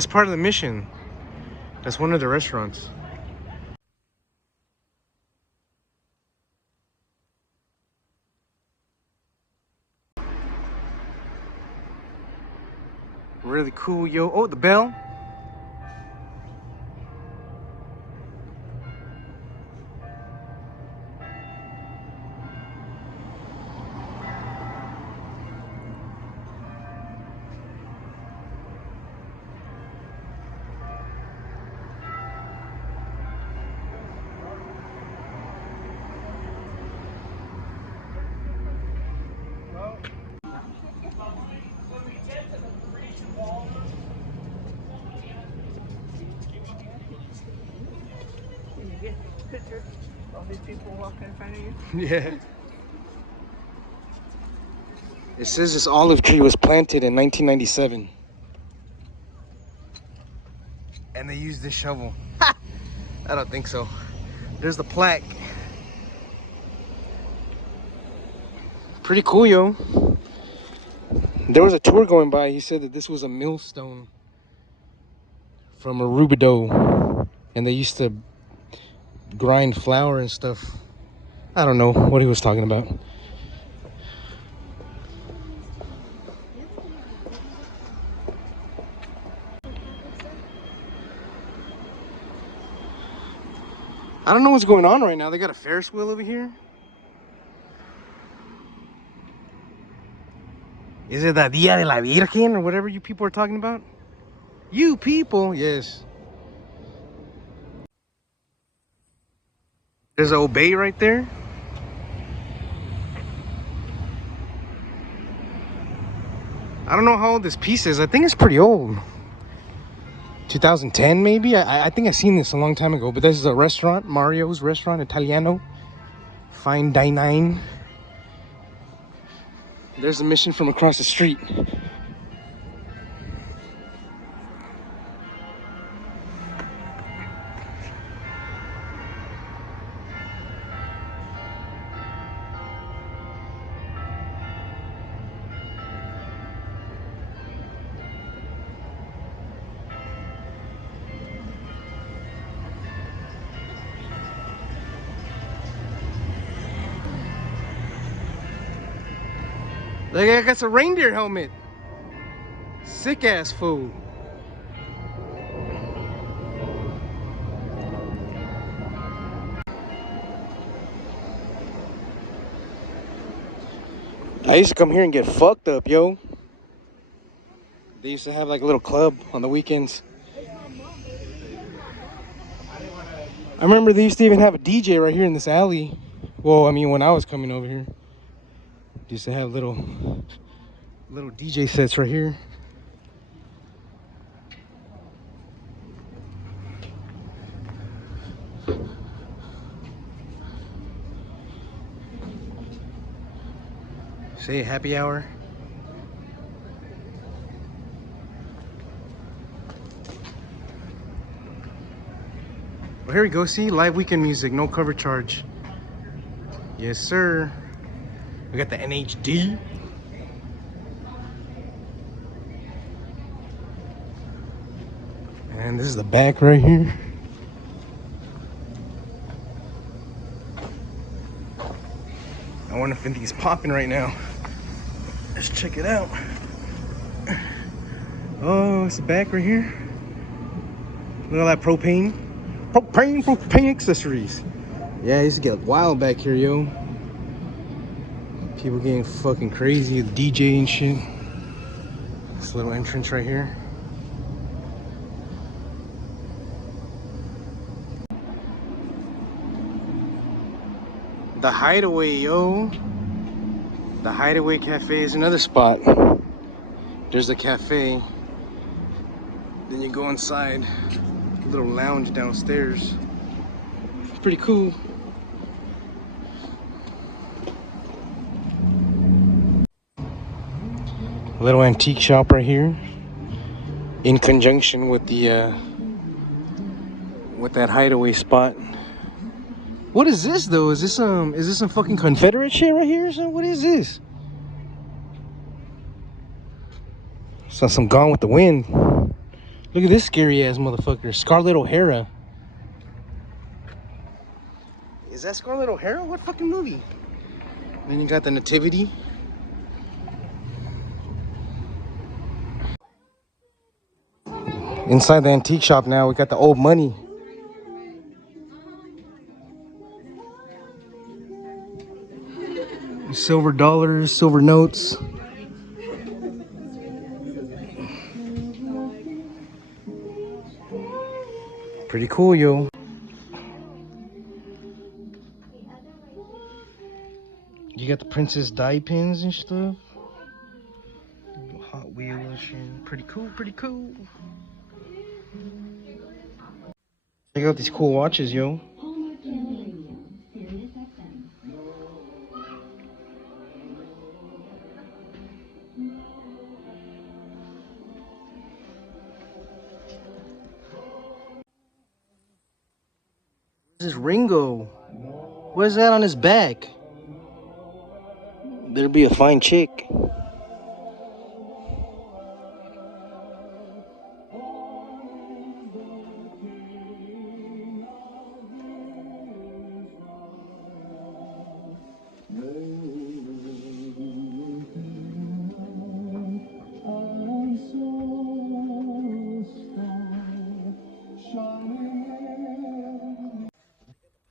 That's part of the mission. That's one of the restaurants. Really cool, yo. Oh, the bell. Get a picture of all these people walking in front of you. Yeah. It says this olive tree was planted in 1997. And they used this shovel. I don't think so. There's the plaque. Pretty cool, yo. There was a tour going by. He said that this was a millstone from Arubido. And they used to grind flour and stuff. I don't know what he was talking about. I don't know what's going on right now. They got a Ferris wheel over here. Is it the Dia de la Virgen or whatever you people are talking about? You people, yes. There's an Obey right there. I don't know how old this piece is. I think it's pretty old. 2010 maybe? I think I seen this a long time ago. But this is a restaurant, Mario's Restaurant, Italiano. Fine dining. There's a mission from across the street. Look, I got a reindeer helmet. Sick ass fool. I used to come here and get fucked up, yo. They used to have like a little club on the weekends. I remember they used to even have a DJ right here in this alley. Well, I mean, when I was coming over here, they used to have little DJ sets right here. Say happy hour. Well, here we go. See, live weekend music, no cover charge. Yes, sir. We got the NHD. And this is the back right here. I wonder if anything's popping right now. Let's check it out. Oh, it's the back right here. Look at all that propane. Propane accessories. Yeah, I used to get wild back here, yo. People getting fucking crazy with DJ and shit. This little entrance right here. The Hideaway, yo. The Hideaway Cafe is another spot. There's the cafe. Then you go inside. A little lounge downstairs. It's pretty cool. A little antique shop right here. In conjunction with the with that Hideaway spot. What is this though? Is this some fucking Confederate shit right here or something? What is this? Saw some Gone with the Wind. Look at this scary ass motherfucker. Scarlett O'Hara. Is that Scarlett O'Hara? What fucking movie? Then you got the Nativity. Inside the antique shop now, we got the old money. Silver dollars, silver notes. Pretty cool, yo. You got the Princess Di pins and stuff. Hot Wheels and pretty cool, pretty cool. Check out these cool watches, yo. This is Ringo. What's that on his back? Better be a fine chick.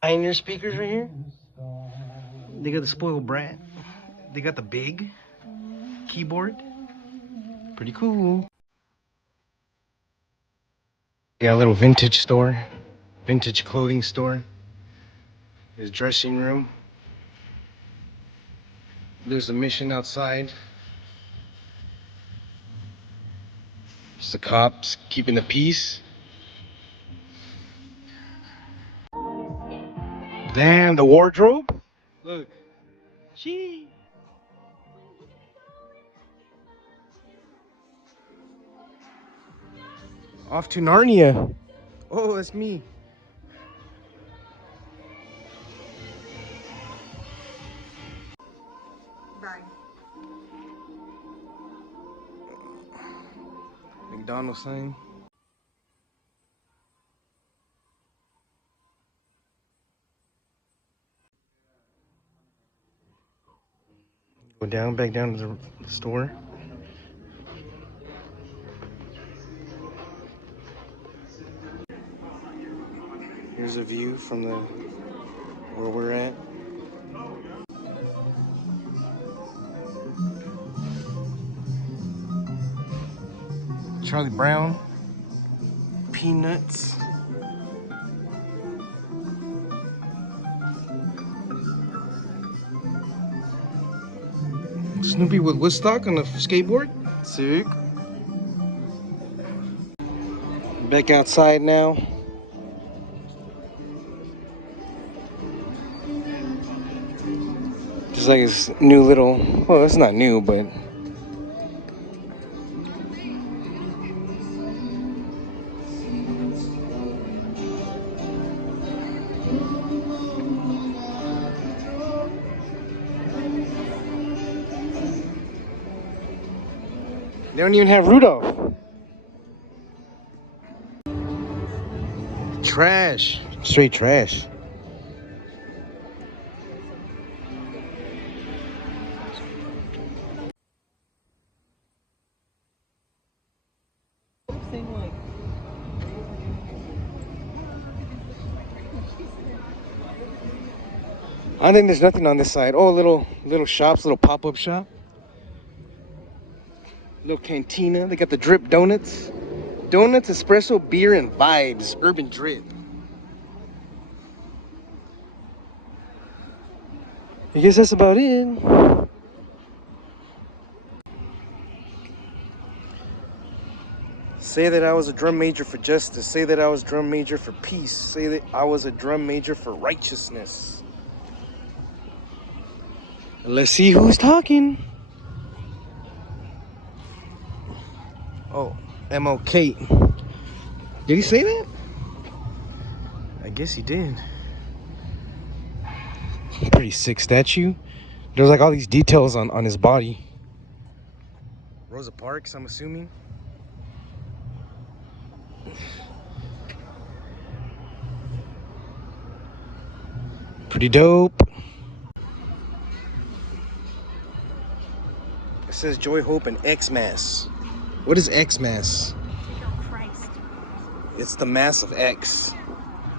Pioneer speakers right here. They got the spoiled brat. They got the big keyboard. Pretty cool. Yeah, a little vintage store. Vintage clothing store. His dressing room. There's the mission outside. Just the cops keeping the peace. Damn, the wardrobe. Look. Gee. Off to Narnia. Oh, that's me. Bye. McDonald's sign. Go down, back down to the store. Here's a view from the where we're at. Charlie Brown. Peanuts. Snoopy with Woodstock on the skateboard. Sick. Back outside now. Just like his new little, well, it's not new, but they don't even have Rudolph. Trash. Straight trash. I think there's nothing on this side. Oh, little shops, little pop-up shop. Little cantina. They got the drip donuts. Donuts, espresso, beer, and vibes. Urban drip. I guess that's about it. Say that I was a drum major for justice. Say that I was drum major for peace. Say that I was a drum major for righteousness. Let's see who's talking. Oh, M.O.K. Did he say that? I guess he did. Pretty sick statue. There's like all these details on his body. Rosa Parks, I'm assuming. Pretty dope. It says Joy, Hope, and Xmas. What is Xmas? Take on Christ. It's the Mass of X.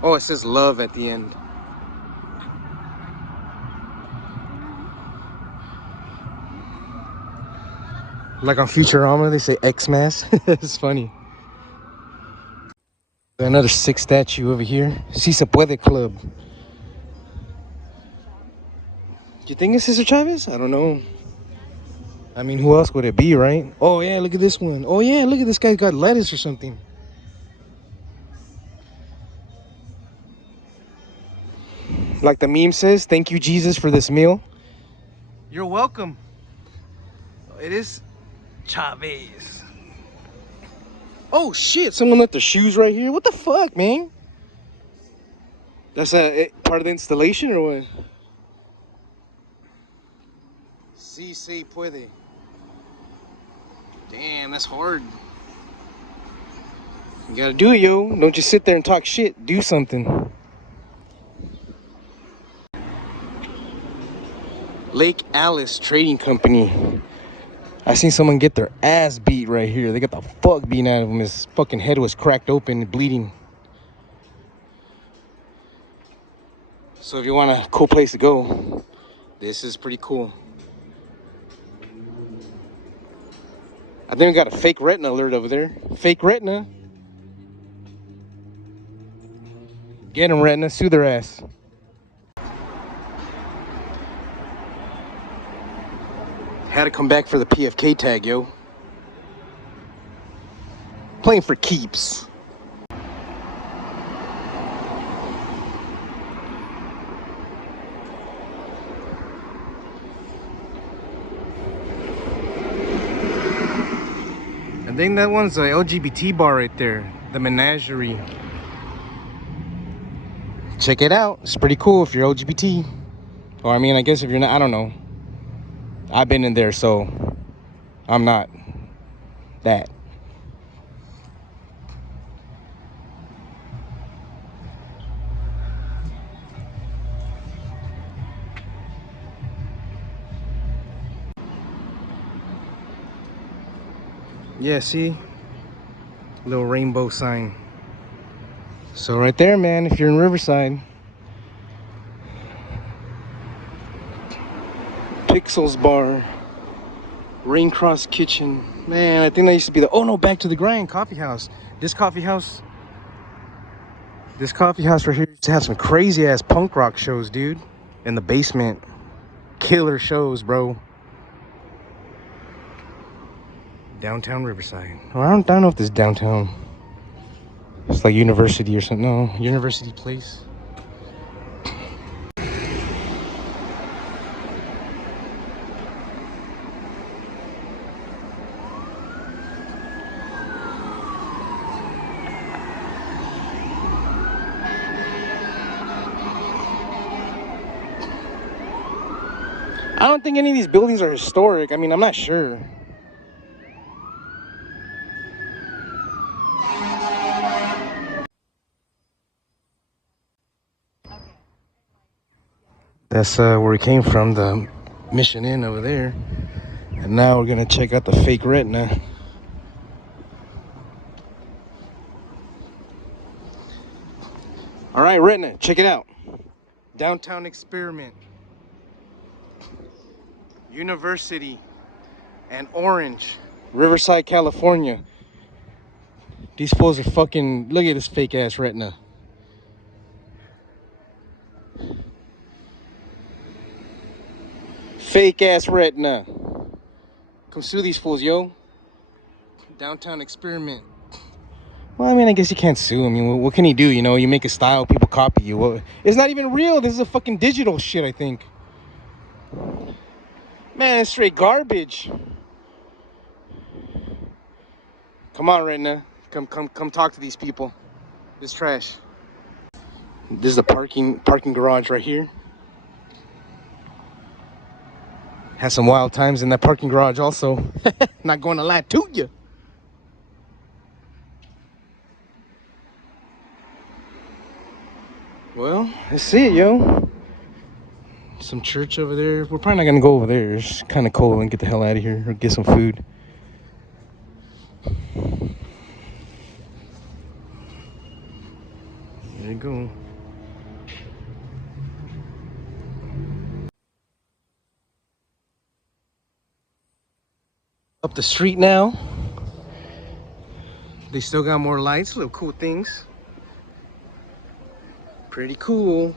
Oh, it says love at the end. Like on Futurama, they say Xmas. It's funny. Another sick statue over here. Si se puede club. Do you think it's Sister Chavez? I don't know. I mean, who else would it be, right? Oh, yeah, look at this one. Oh, yeah, look at this guy's got lettuce or something. Like the meme says, thank you, Jesus, for this meal. You're welcome. It is Chavez. Oh, shit. Someone left their shoes right here. What the fuck, man? That's part of the installation or what? Si se puede. Damn, that's hard. You gotta do it, yo. Don't just sit there and talk shit. Do something. Lake Alice Trading Company. I seen someone get their ass beat right here. They got the fuck beaten out of him. His fucking head was cracked open, bleeding. So if you want a cool place to go, this is pretty cool. I think we got a fake retina alert over there. Fake retina. Get them, retina. Sue their ass. Had to come back for the PFK tag, yo. Playing for keeps. I think that one's a LGBT bar right there. The Menagerie. Check it out. It's pretty cool if you're LGBT. Or I mean, I guess if you're not, I don't know. I've been in there, so I'm not that. Yeah, see? Little rainbow sign. So right there, man, if you're in Riverside. Pixels Bar. Raincross Kitchen. Man, I think that used to be the... Oh, no, Back to the Grind coffee house. This coffee house right here used to have some crazy-ass punk rock shows, dude. In the basement. Killer shows, bro. Downtown Riverside. Oh, I don't know if this is downtown. It's like University or something. No, University Place. I don't think any of these buildings are historic. I mean, I'm not sure. That's where we came from, the Mission Inn over there. And now we're gonna check out the fake retina. All right, retina, check it out. Downtown Experiment. University and Orange, Riverside, California. These fools are fucking, look at this fake ass retina. Fake ass retina. Come sue these fools, yo. Downtown Experiment. Well, I mean, I guess you can't sue. I mean, what can he do? You know, you make a style, people copy you. Well, it's not even real. This is a fucking digital shit, I think. Man, it's straight garbage. Come on, retina. Come talk to these people. This trash. This is the parking garage right here. Had some wild times in that parking garage also. Not going to lie to you. Well, that's it, yo. Some church over there. We're probably not gonna go over there. It's kind of cold and get the hell out of here or get some food. There you go. Up the street now. They still got more lights, little cool things. Pretty cool.